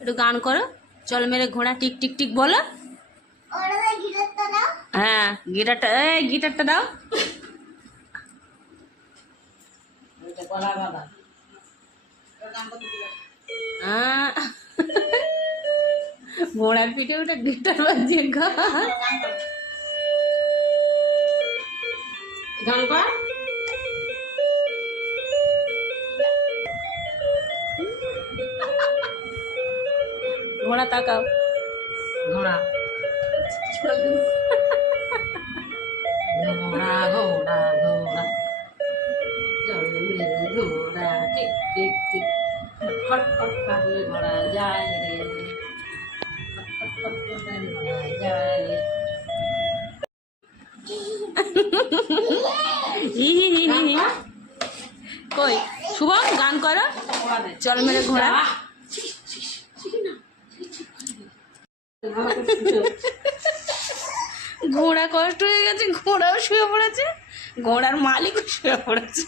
একটু গান করো। চল মেরে ঘোড়া টিক টিক টিক বলো। হ্যাঁ গিটারটা এই গিটারটা দাও। আহ, ঘোড়ার পিঠে ওটা গিটার বাজিয়ে গান কর। ঘোড়া তাকাও। ঘোড়া। যায় রে। যায়। কই? শুভম গান করো। চল মেরে ঘোড়া। ঘোড়া কষ্ট হয়ে গেছে ঘোড়াও শুয়ে পড়েছে ঘোড়ার মালিকও শুয়ে পড়েছে।